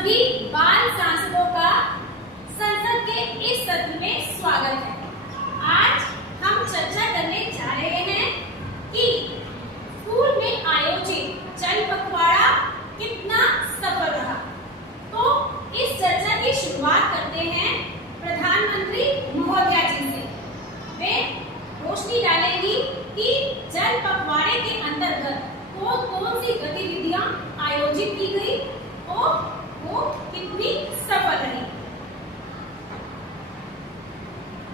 सभी बाल सांसदों का संसद के इस सत्र में स्वागत है। आज हम चर्चा करने जा रहे हैं कि स्कूल में आयोजित जल पखवाड़ा कितना सफल रहा। तो इस चर्चा की शुरुआत करते हैं प्रधानमंत्री महोदया जी से। वे रोशनी डालेंगी कि जल पखवाड़े के अंतर्गत कौन कौन सी गतिविधियां आयोजित की गई और वो कितनी सफल रही।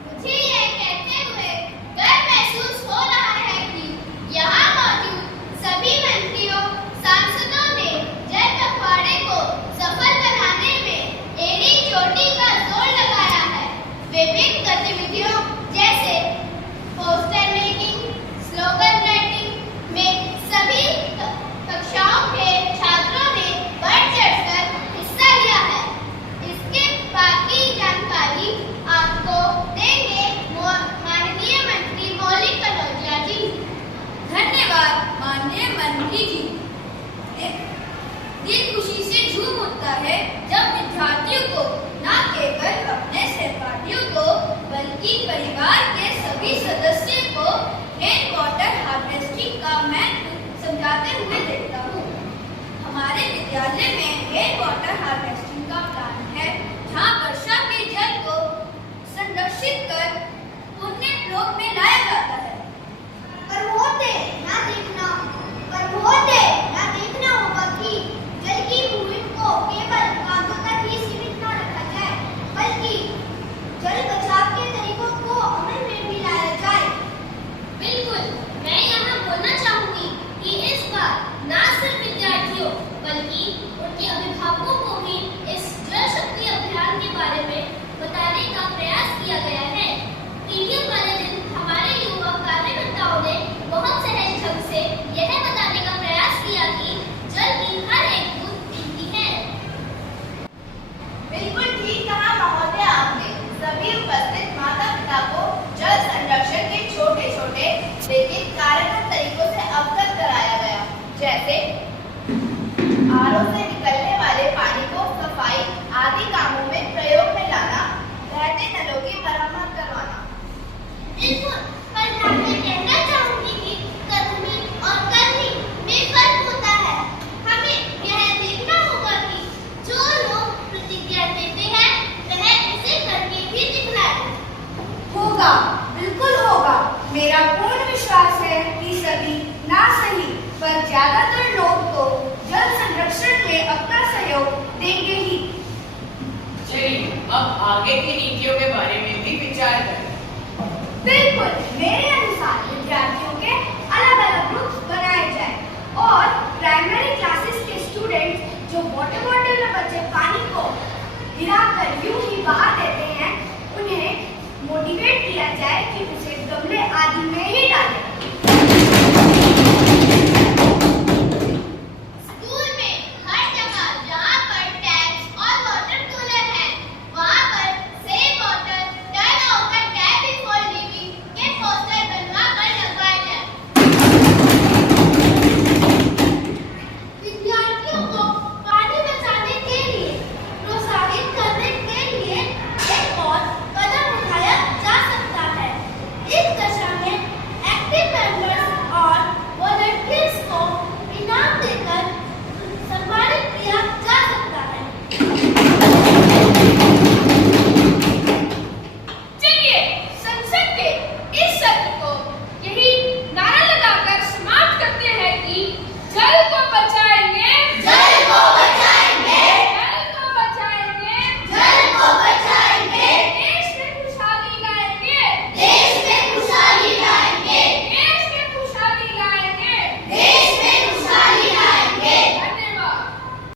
मुझे यह कहते हुए गर्व महसूस हो रहा है कि यहाँ मौजूद सभी मंत्रियों, सांसदों ने जल पखवाड़े को सफल बनाने में एड़ी चोटी का जोर लगाया है। विभिन्न गतिविधियों जैसे पोस्टर मेकिंग, स्लोगन राइटिंग में सभी कक्षाओं के छात्रों ने बढ़ चढ़कर हिस्सा लिया है। इसके बाकी जानकारी आपको देंगे माननीय मंत्री मौलिक कनौजिया जी। धन्यवाद माननीय मंत्री जी। दिल खुशी से झूम उठता है जब विद्यार्थियों को न केवल अपने सहपाठियों को बल्कि परिवार के सभी सदस्यों को रेन वाटर हार्वेस्टिंग का महत्व समझाते हुए देखता हूँ। हमारे विद्यालय में रेन वाटर हार्वेस्टिंग का प्लान है, जहाँ वर्षा के जल को संरक्षित कर पुण्य लोक में लाया जाता है। पर होते ना देखना होगा कि जल की बूंद को केवल कागजों तक ही सीमित न रखा जाए, बल्कि जल बचाव के तरीकों को अमल में भी लाया जाए। बिल्कुल, मैं यहाँ बोलना चाहूँगी कि इस बार न सिर्फ विद्यार्थियों बल्कि उनके अभिभावकों को भी इस जल शक्ति अभियान के बारे में बताने का प्रयास किया गया है। पीटीएम वाले दिन हमारे युवा कार्यकर्ताओं ने बहुत सहज ढंग से यह बताने का प्रयास किया कि जल की हर एक बूंद कीमती है। बिल्कुल ठीक कहा महोदय आपने। सभी उपस्थित माता पिता को जल संरक्षण के छोटे छोटे लेकिन कारगर तरीकों से अवगत कराया गया, जैसे आरओ से निकलने वाले पानी को सफाई आदि कामों में प्रयोग में लाना, बहते नलों की मरम्मत करवाना। बिल्कुल, पर मैं कहना चाहूंगी कि कथनी और करनी में फर्क होता है। हमें यह देखना होगा कि जो लोग प्रतिज्ञा देते हैं वह इसे करके भी दिखलाएं। होगा, बिल्कुल होगा। मेरा पूर्ण विश्वास है कि सभी ना सही पर ज्यादातर लोग तो जल संरक्षण में अपना सहयोग देंगे ही। चलिए अब आगे की नीतियों के बारे में भी विचार करें। बिल्कुल, मेरे अनुसार विद्यार्थियों के अलग अलग ग्रुप्स बनाए जाए और प्राइमरी क्लासेस के स्टूडेंट्स जो वाटर बॉटल में बचे पानी को गिराकर यूं ही बहा देते हैं, उन्हें मोटिवेट किया जाए कि उसे गमले आदि में ही